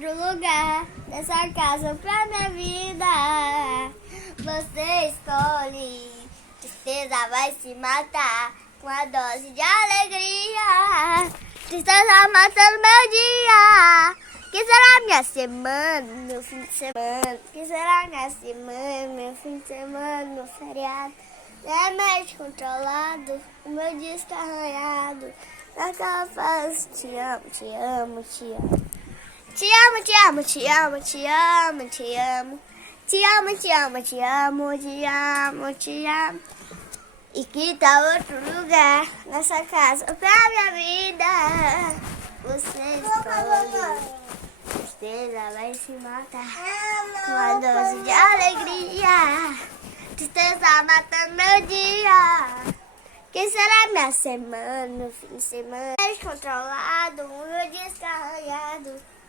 outro lugar, nessa casa pra minha vida. Você escolhe, tristeza vai se matar com a dose de alegria. Tristeza matando meu dia. Que será minha semana, meu fim de semana? Que será minha semana, meu fim de semana, meu feriado? Remédio controlado, o meu disco arranhado. Naquela fase, te amo, te amo, te amo. Te amo, te amo, te amo, te amo, te amo. Te amo, te amo, te amo, te amo, te amo. E que tal outro lugar nessa casa pra minha vida? Você escolhe, tristeza vai se matar com a dose de alegria. Tristeza matando meu dia. Que será minha semana, meu fim de semana? Descontrolado, o meu disco arranhado.